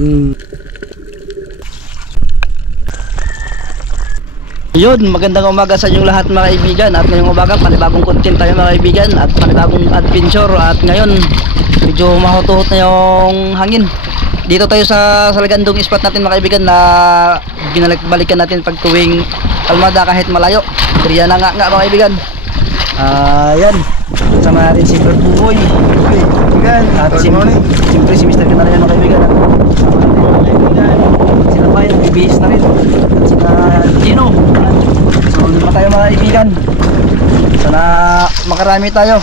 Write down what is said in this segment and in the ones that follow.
Yun, magandang umaga sa inyong lahat mga kaibigan. At ngayong umaga, panibagong content tayo mga kaibigan. At panibagong adventure. At ngayon, medyo mahutuhot na yung hangin. Dito tayo sa Salgandong spot natin mga kaibigan na balikan natin pag tuwing kalmada kahit malayo. Kriya na nga mga kaibigan. Yan, sama natin si Brad Buboy. At siyempre si Mr. Gana yan mga kaibigan. Sila pa yung bibihis na rin. At sila Gino. So doon pa tayo mga kaibigan. Sana makarami tayo.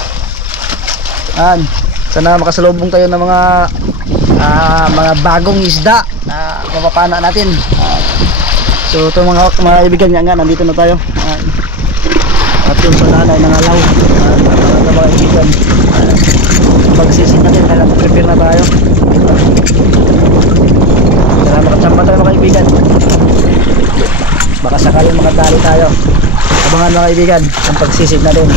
Sana makasalubong tayo ng mga bagong isda na mapapana natin. So ito mga kaibigan nga nandito na tayo. At yung panalay ng alaw. Mga kaibigan. Magsisit natin kaya prepare na tayo. Sana makachamba tayo mga kaibigan. Baka sakaling makadali tayo. Abangan mga kaibigan ang pagsisid natin.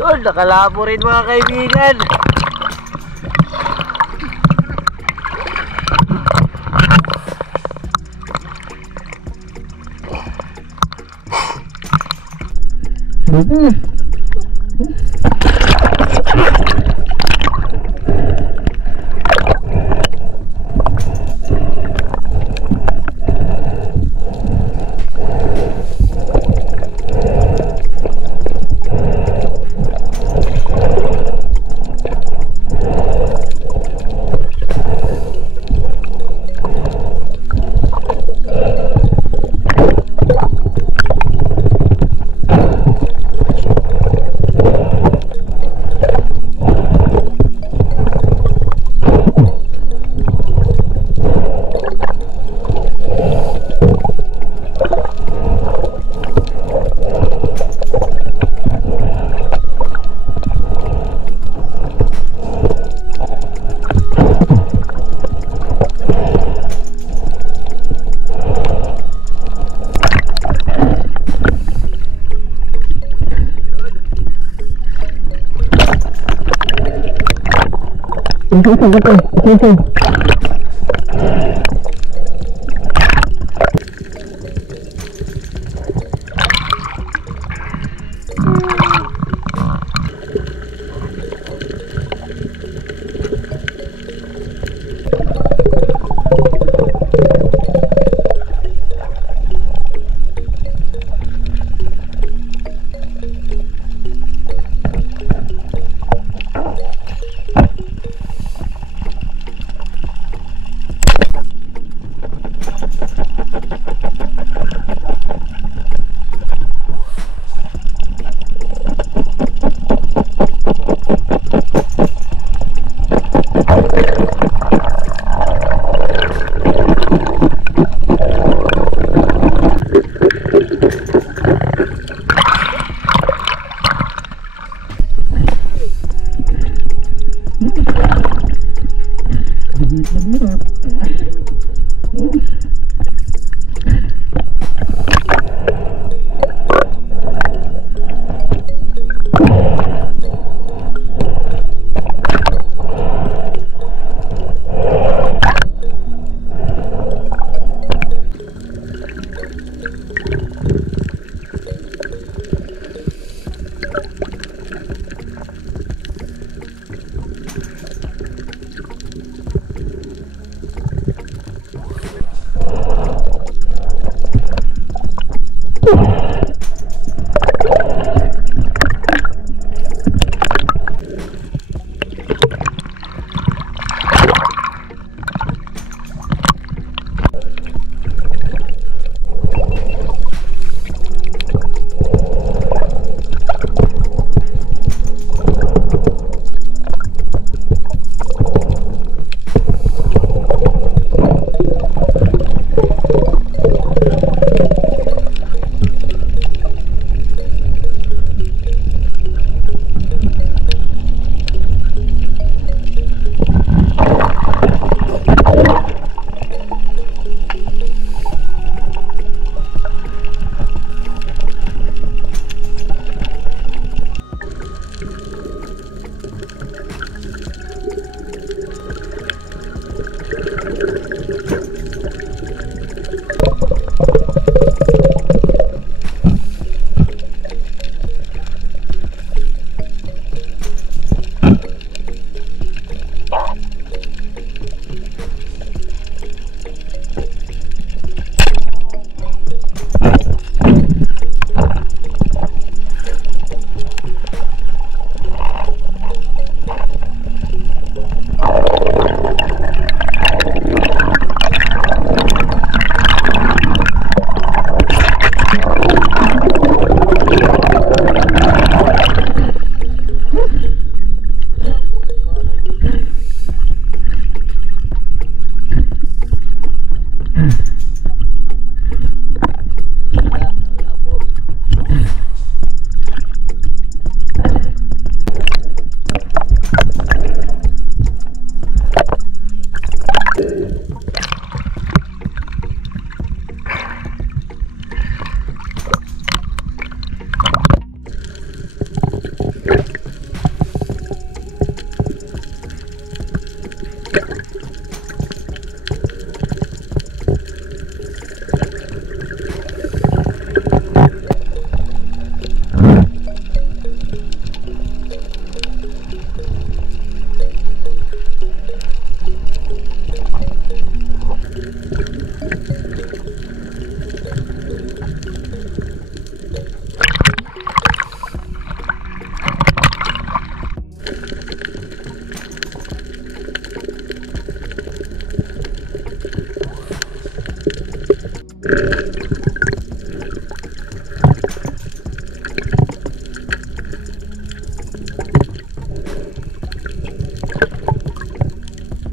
Yun, nakalabo rin mga kaibigan. Okay.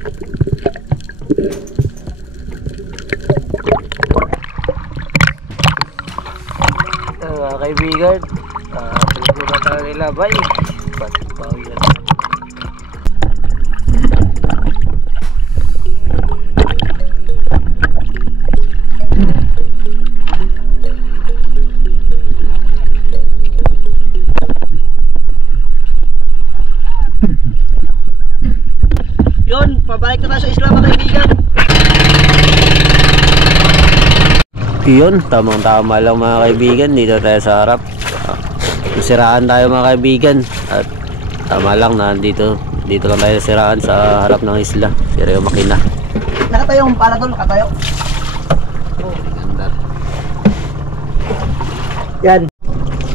Mga kaibigan, pinagpura tayo nila, bay. Bawi na. Yun, pabalik na tayo sa isla mga kaibigan. Yun, tamang tama lang mga kaibigan, dito tayo sa harap. Siraan tayo mga kaibigan. At tama lang na dito lang tayo siraan sa harap ng isla. Sira yung makina. Nakatayo yung pala doon, nakatayo. Yan.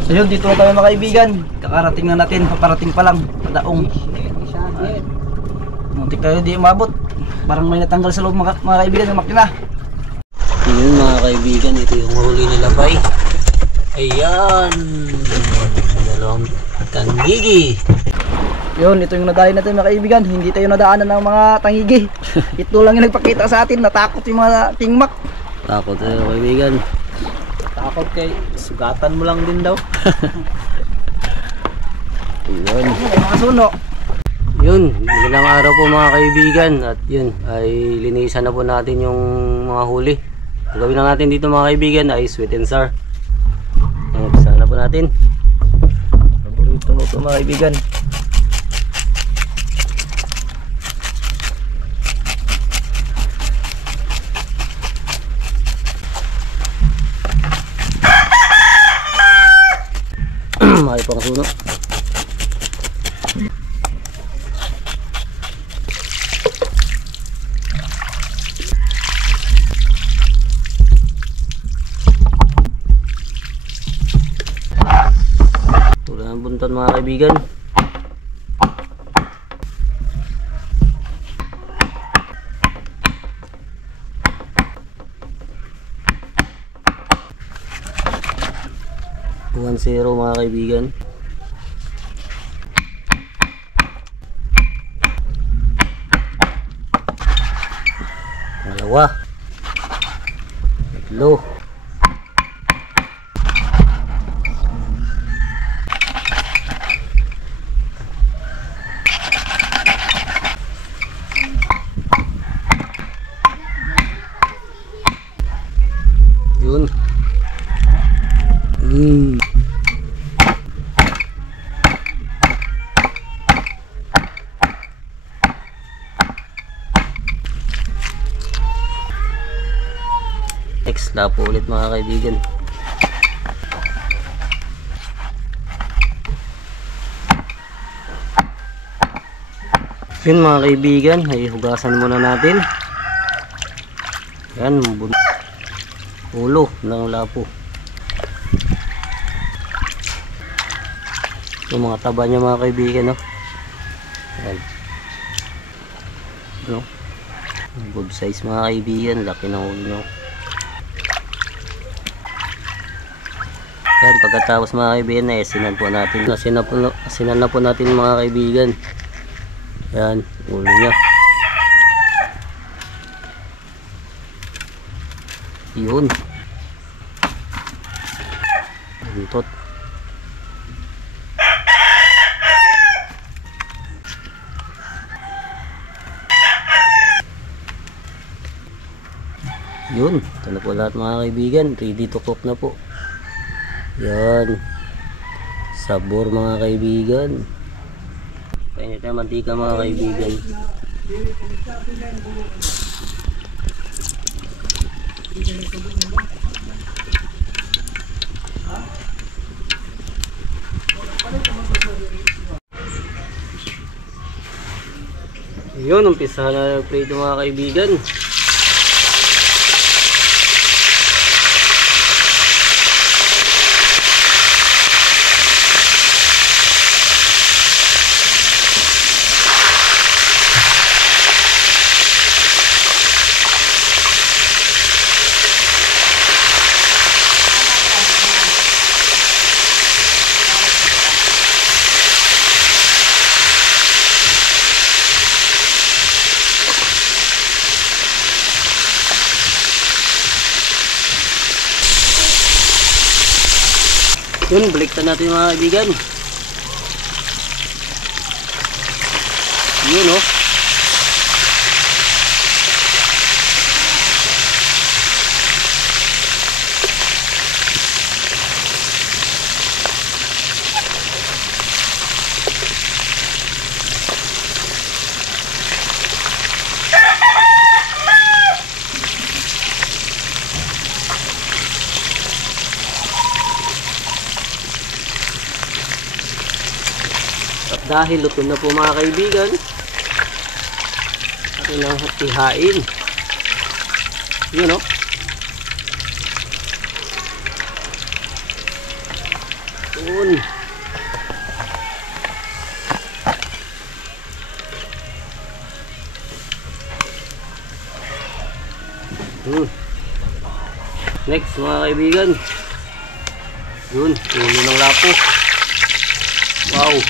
So yun, dito na tayo mga kaibigan. Kakarating na natin, paparating pa lang. Padaong. Muntik tayo di umabot. Parang may natanggal sa loob mga kaibigan ng makina. Yun mga kaibigan, ito yung huli nila bay. Ayan, dalawang tangigi. Yun, ito yung nadali natin mga kaibigan. Hindi tayo nadaanan ng mga tangigi. Ito lang yung nagpakita sa atin. Natakot yung mga tingmak. Takot tayo kaibigan. Takot kay sugatan mo lang din daw. Yun. Mga suno. Yun, magandang araw po mga kaibigan. At yun, ay linisan na po natin yung mga huli. Ang gawin na natin dito mga kaibigan ay sweet and sour. Umpisa na po natin. Paborito mo ito mga kaibigan. Mali pang suno. Tulad ng bunton mga kaibigan. Buwan 0 mga kaibigan. Dalawa. Tatlo. Yun. Next na po ulit mga kaibigan. Yun mga kaibigan, ay hugasan muna natin. Yan, ulo ng lapo. Yung mga taba niya mga kaibigan, no? Yan. No? Good size mga kaibigan, laki ng ulo nyo. Yan, pagkatapos mga kaibigan na asinan po natin. Asinan na po natin mga kaibigan. Yan, ulo niya. Yun. Buntot. Yun, ito na po lahat mga kaibigan. Ready to cook na po. Yan. Sabor mga kaibigan. Painit na mantika mga kaibigan. Yun, umpisa na prito mga kaibigan. Yun, baliktad natin mga kaibigan. Yun oh. At dahil luto na po mga kaibigan, atin ang ihain. Yun o. Yun. Next mga kaibigan, yun, ulo ng lapo. Wow.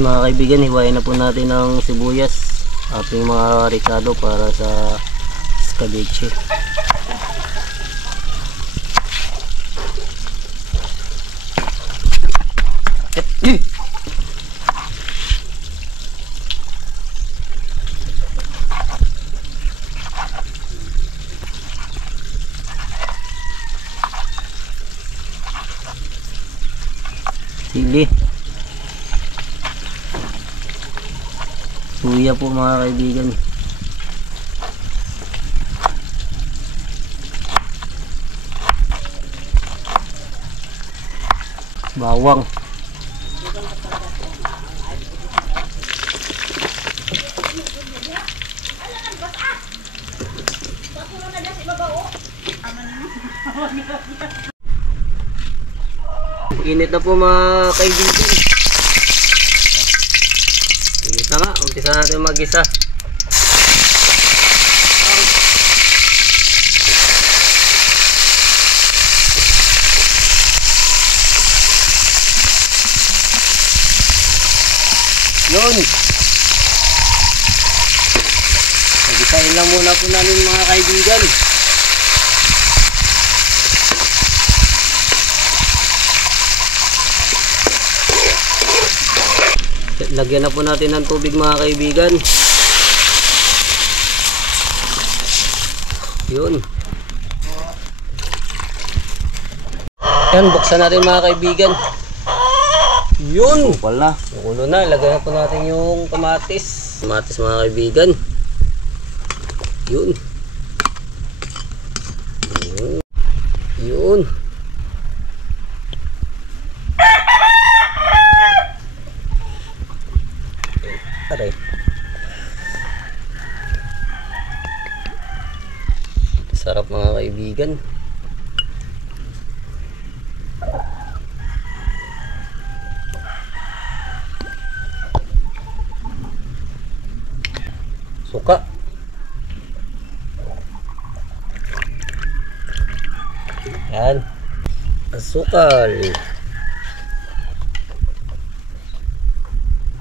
Mga kaibigan, hiwain na po natin ng sibuyas, ating mga ricado para sa scabeche. Sili. Suya po mga kaibigan. Bawang. Init na po mga kaibigan. Init na nga, umpisa natin mag-isa. Yun. Mag-isahin lang muna po namin mga kaibigan. Lagyan na po natin ng tubig mga kaibigan. Yun. Yan, buksan natin mga kaibigan. Yun. Wala. Nakulo na. Lagyan na po natin yung kamatis. Kamatis mga kaibigan. Yun. Yun. Aray. Sarap mga kaibigan. Suka. Yan. Asukal.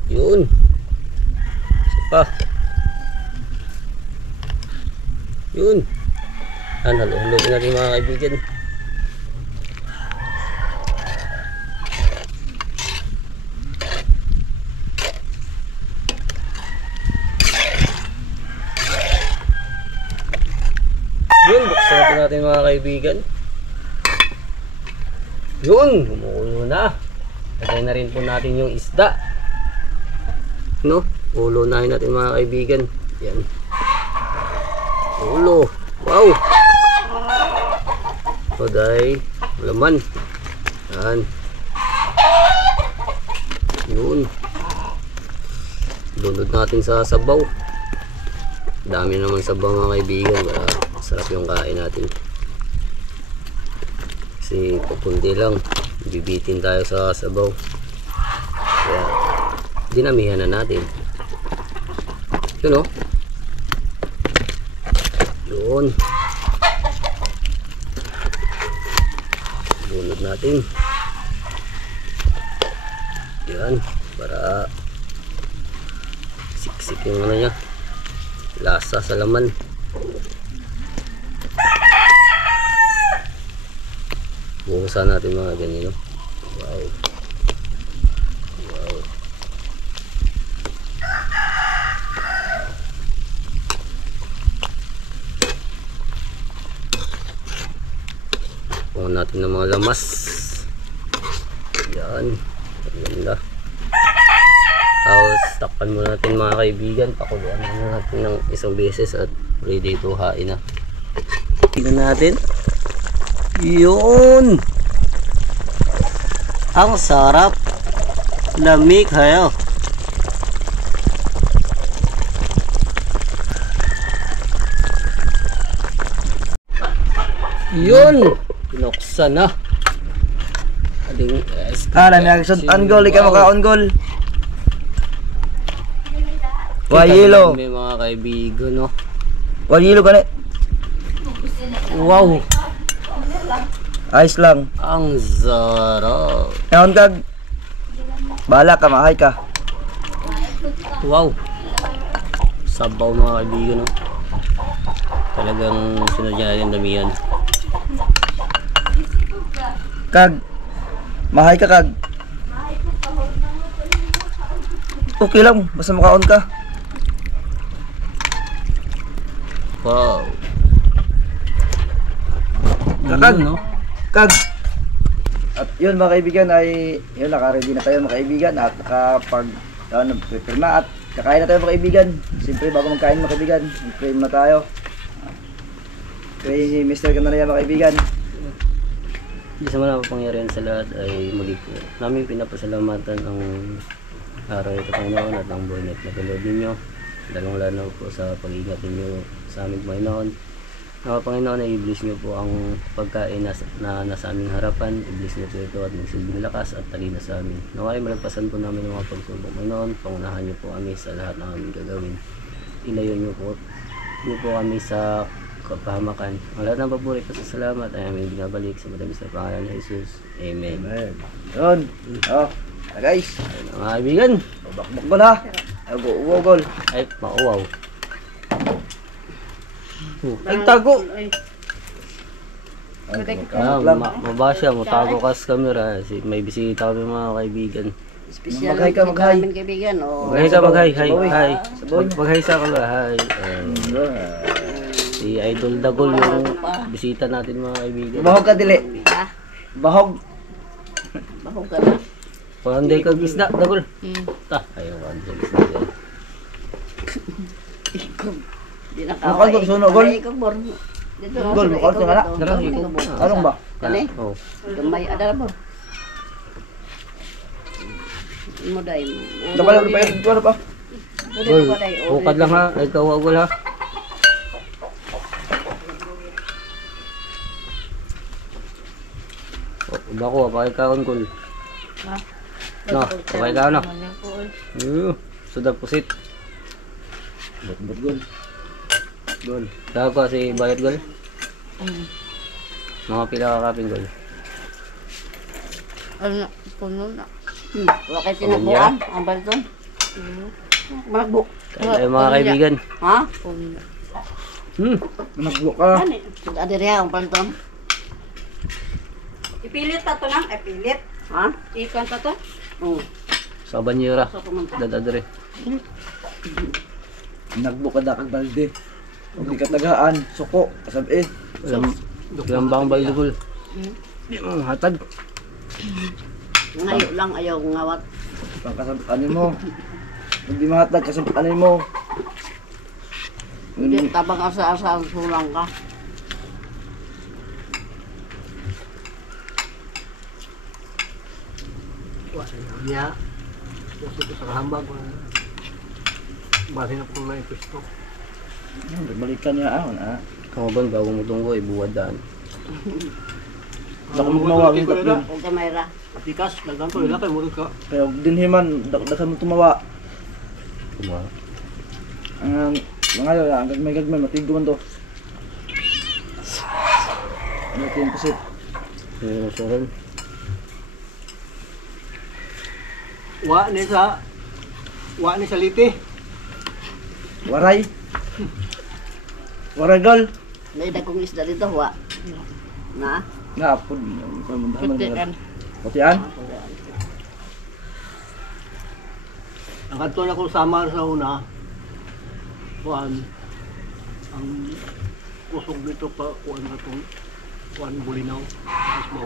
Yun. Pa. Yun. Halo-haloin natin mga kaibigan. Yun, buksan natin mga kaibigan. Yun, umuulo na. Lagay na rin po natin yung isda. No? Ulonahin natin mga kaibigan. Yan. Ulo. Wow. Oday. Laman. Yan. Yun. Lunod natin sa sabaw. Dami naman sabaw mga kaibigan. Para sarap yung kain natin. Kasi pupundi lang. Bibitin tayo sa sabaw. Kaya dinamihan na natin. Yun o. Yun. Bunod natin. Yan. Para siksik yung ano niya. Lasa sa laman. Buhusan natin mga ganyan, no? Wow. Wow. Buhusan natin ng mga lamas. Yan. Ganda. Tapos takpan muna natin mga kaibigan. Pakuluan muna natin ng isang beses at ready to hain na. Tingnan natin. Yun! Ang sarap! Lamig hayo! Yun! Pinuksan na! Aling Dami action on goal, ikaw maka on goal. Wayelo. May mga kaibigan, no? Wayelo ka na. Wow! Ayos lang. Ang sarap! Ngayon kag. Bahala ka, mahay ka. Wow! Sabaw mga kaibigan, no? Talagang sinadya natin damihan. Kag. Mahay ka kag. Okay lang, basta makaon ka. Wow! Kakag. Yun, no? Kag. At yun mga kaibigan ay yun, naka-ready na tayo mga kaibigan at nakapag prepare na at kakain na tayo mga kaibigan. Siyempre bago magkain mga kaibigan, mag-pray na tayo. Pray ni Mr. ka na yan mga kaibigan. Di sa manapangyarihan sa lahat ay muli po namin pinapasalamatan ang araw ito Panginoon at ang buhay na pinagalood ninyo. Lalong-lalo po sa pag-ingat ninyo sa aming Panginoon. Mga Panginoon ay i-bless nyo po ang pagkain na nasa aming harapan. I-bless nyo po ito at magsilbing lakas at talino sa amin. Naway malagpasan po namin ang mga pagsubok Panginoon. Pangunahan nyo po kami sa lahat ng aming gagawin. Ilayo nyo po kami sa kapahamakan. Ang lahat ng paborit at salamat ay aming binabalik sa madamis na pangalan ni Jesus. Amen. Amen. Yun. Oh, guys. Ayun, mga kaibigan. Bakbak ko na. Agol. Ay, mauwaw. Ay, tago! Mabasya, matago ka sa camera. May bisita kami mga kaibigan. Special Maghay ka, maghay. namin kaibigan. Oh. Maghay ka, maghay. Hi, Sabaw, hi. sabaw. Maghay sa kala. Hi. Si Idol Dagol yung bisita natin mga kaibigan. Bahog ka dili. Ha? Bahog. Bahog ka na. Panganday ka gisda, Dagol. Hmm. Ayaw ka gisda dyan. Di na Mukha ko, sunog, gol. Ikaw, bor. Dito na, Gol, mukha ko, wala. Dara, ikaw. Anong ba? Kani? Oh. Gamay, ada bor. Mo day. Dapat pa yun. Ito pa. Gol, hukad lang ha. Ikaw, Gol ha. Bako, pakikaon Gol. Ha? No, pakikaon na. Sudah pusit. But gol. Gol. Tahu ko si Bayot Gol. Mga pila ka kaping Gol. Ano na? Puno na. Wakay tinabuan. Ang balton. Malagbo. Kaya mga kaibigan. Ha? Puno. Managbo ka. Ano? Adiriya ang balton. Ipilit pa to na? Ipilit. Ha? Ikan pa to? Oo. Sa banyera. So pumunta. Dadadre. Nagbo ka dakag balde. Huwag di ka tagaan. Suko. Kasabi. Ilang bang Bayot Gol? Di mo hatag. Ngayo lang ayaw ngawat. Pagkasabanin mo. Hindi mahatag kasabanin mo. Hindi tabang asa-asa ang sulang ka. niya kasi sa kahambag base na po na ipisto Balikan niya ahon ah. Kamabang bago mo tunggo ibuwad daan. Dako mo tumawa yung tatlong. Huwag ka mayra. atikas dagang ko ilakay mo ka Kaya huwag din himan. Dakan mo tumawa. Kuma. Ang mga yun ah. Gagmay. Matigo man to. Ano ito yung pusit? Yung suran. wa ni sa liti Waray. Waragol. May dagkong isda dito, wa. Na? Napod. Putian. Putian? Ang kanto na kung sama sa una, kuan, ang kusog dito pa, kuan na itong, kuan bulinaw. Tapos mo,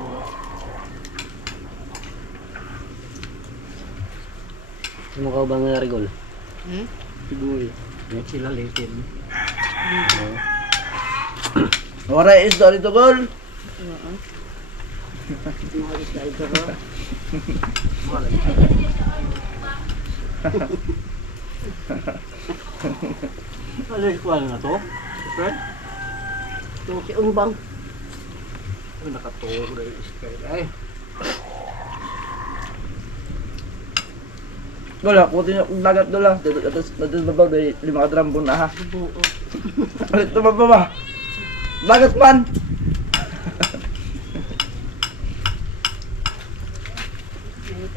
Ano ka ba nga rigol? siguro, sila litin. Waray isda dito, Gol. Mga isda dito, ro. Ano yung kuan na to? Friend? Yung si Umbang. Ay, nakatuwa ko na yung sky. Ay, Gol, ako din yung dagat doon lang. Dito babaw, 5 kadrambon na ha. Buo. Ito ba? Dagat man!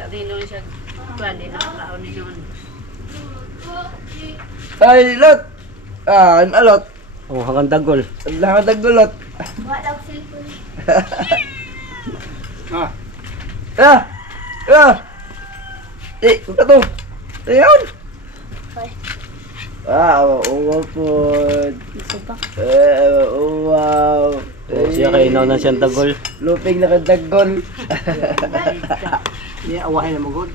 Dino siya. Kuan din ang laon ninyo. Ay, lot! Ah, ang alot. Oh, hanggang dagol. Ang lahat ng gulot. ah, Ah! Ah! Eh, ito to. Ayan! Wow, uwaw po. Wow. Oh, siya kayo na siyang dagol. Luping nakadagol. hindi awahin na magod.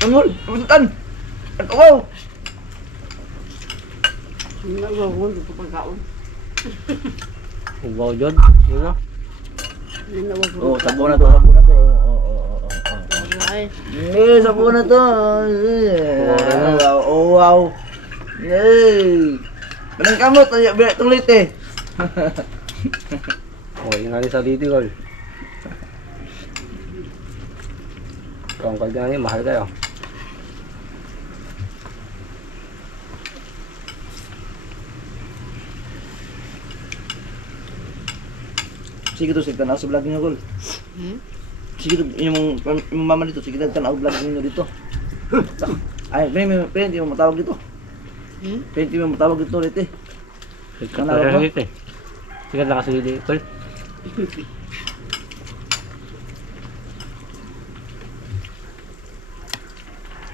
Angol, puntan. Wow. Nagawon dito pagkaon. Wow, Jod. Yun na. Oh, sabon na to. Oh. Ay, Sabon na to. Oh, wow. Yay. Manang kamot, ay biyak tulit eh. Oh, yung nga sa dito, Gol. Kung kayo ganyan, mahal kayo. Sige to, sige tanaw sa vlog niyo, Gol. Sige to, yung mama dito, sige tanaw vlog niyo dito. Ay, hindi mo matawag dito. Hindi mo matawag dito ulit eh. Kaya dito eh. Sikat lang kasi dito, Gol.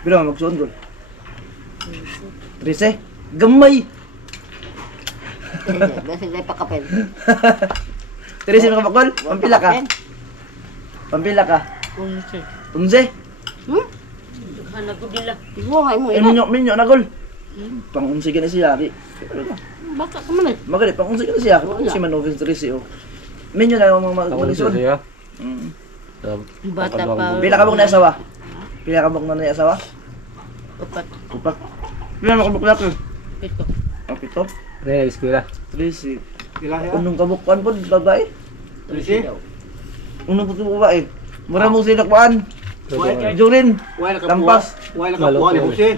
Bila magsuon, Gol. 13? Gamay! basi dai pakapel. 13 mga bakol? Pampila ka? Pampila ka? Unse. 11? Ana ko dila. Ibuhay mo Eh, ina. minyo na, Gol. Pang 11 ka na siya, Ari. Baka ka man eh. Magali, pang 11 ka na siya. Si Manovin 13, oh. Minyo na yung mga malisod. siya. Bata pa. Pila ka bang naasawa? Pila ka bang naasawa? Upat. Upat. Pila mo kabuk laki? Pito. Ang pito? Ano yung eskwela? 13. Kila siya? Unong kabukuan po, babae? Trisi? Unong puto babae? Mura mong sinakbaan. Wala Jurin. Lampas. nakakuha ni Jose.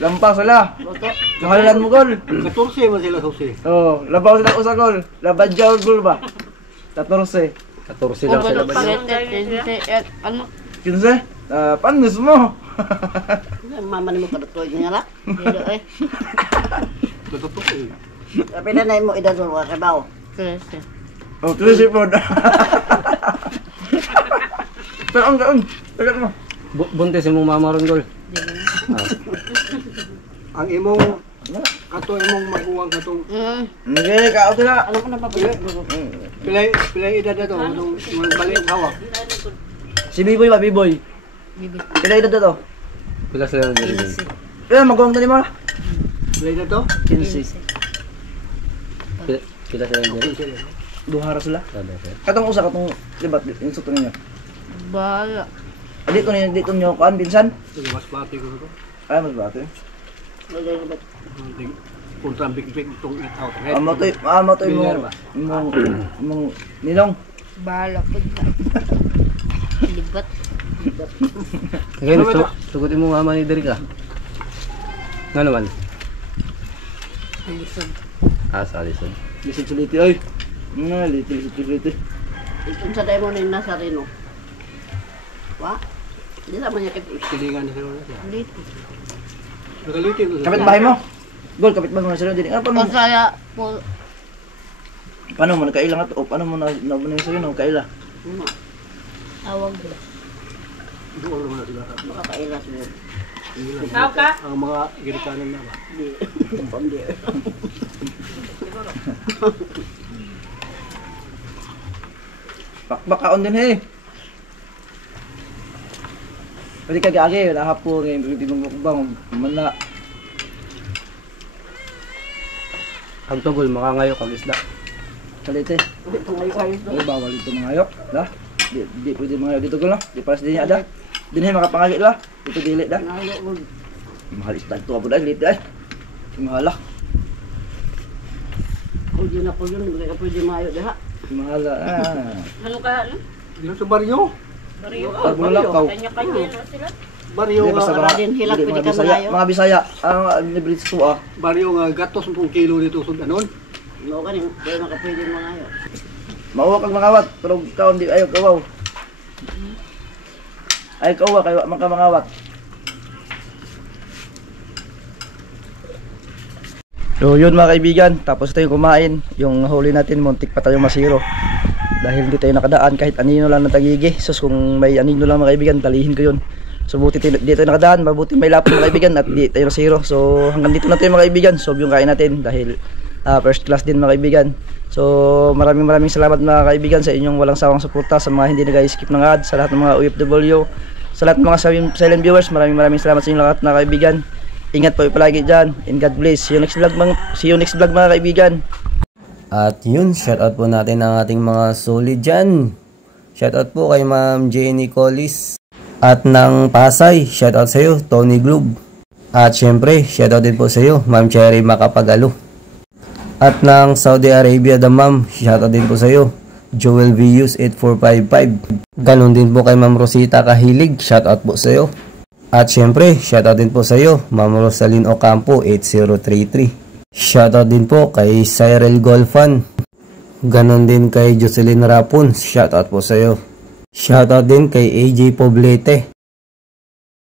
Lampas, wala. Kahalan mo, Gol. 14 man sila sa Jose. Oh, labaw sila usa, Gol. Labadyaw, Gol ba? 14. 14 lang sila ba niya? Ano? 15? Panis mo. Mama ni mo kadatoy niya la. Dilo eh. Totoo eh. Pila na mo edad mo kabaw. Kasi. Oh, 13 po. Pero ang gaon. Tagat mo. Buntis yung mama ron, Gol. Ang imong imong maguwang katong Hindi, kauto na. Ano ko na pa pala? pilay edad na to, nung balik hawak. Si Biboy ba, Biboy? Bibi. Pila edad na to? Pila sila rin. Pila, magawang tani mo. Pilay na to? 15. Pila sila rin. Duhara sila. Sabi siya. Katong usa, katong libat, yung suto ninyo. Bala. Dito nyo, kuan, binsan? Sige, mas pati ko to. Ay, mas bate. Punta big-big itong eat out. Amatoy mong nilong. Bala po. Libat. Ngayon, tugutin mo nga mani diri ka. Nga naman. Alisod. Sa alisod. Lisod suliti, oy. Liti. Itong sa demo ni Nazareno. Wa? Di naman niya kipis. Silingan na sila siya. Liti. Nagalitin ko. Kapit bahay mo. Gol, kapit bahay mo na sila din. Ano pa mo? Pasaya po. Paano mo nagkaila nga to? O paano mo nabunin sa'yo nung kaila? Awag din. Doon naman na sila. Makakailas mo. Ikaw ka? Ang mga girikanan na ba? Di. Pamdi. Bakaon din he. Pwede ka gagi, wala hapo ngayon, pwede magmukbang, mana. Ang tugol, makangayo kag isda. Kalite. Ito ngayon kayo. Ay, bawal ito mga ayok, da? Di pwede mga ayok dito ko, no? Di paras din niya, da? Di na makapangagi, da? Dito dili, da? Nalo mo. Mahal isda ito, abo da, lit, da? Mahala. Kung di na po yun, hindi ka pwede mayo diha. Mahala, Ano ka? Dito sa baryo. Pagmulakaw. Kanya-kanya sila. Baryo Di, basta nga. Para din hilak, hindi, pwede mga ka Bisaya, malayo. mga Bisaya, ang libre ito, Baryo nga gatos 10 kilo dito sa anon. No ka rin, kaya makapwede mayo. Mauwa kang mangawat, pero kaon di ayaw kawaw. Ay kawa, kayo man ka mangawat. So yun mga kaibigan, tapos tayo kumain. Yung huli natin, muntik pa tayo masiro. Dahil hindi tayo nakadaan kahit anino lang ng tagigi. So kung may anino lang mga kaibigan, talihin ko yun. So buti tayo, di tayo nakadaan, mabuti may lapon mga kaibigan at di tayo nasiro. So hanggang dito na tayo mga kaibigan, so yung kain natin dahil first class din mga kaibigan. So maraming salamat mga kaibigan sa inyong walang sawang suporta, sa mga hindi nag-skip ng ads, sa lahat ng mga OFW, sa lahat ng mga silent viewers. Maraming salamat sa inyong lahat mga kaibigan. Ingat po palagi dyan, and God bless. See you next vlog mga kaibigan. At yun, shoutout po natin ang ating mga solid dyan. Shoutout po kay Ma'am Jenny Collis. At ng Pasay, shoutout sa iyo, Tony Glub. At syempre, shoutout din po sa iyo, Ma'am Cherry Makapagalo. At ng Saudi Arabia, Damam, shoutout din po sa iyo, Joel Vius 8455. Ganon din po kay Ma'am Rosita Kahilig, shoutout po sa iyo. At syempre, shoutout din po sa iyo, Ma'am Rosalyn Ocampo 8033. Shoutout din po kay Cyril Golfan. Ganon din kay Jocelyn Rapon, shoutout po sa iyo. Shoutout din kay AJ Poblete.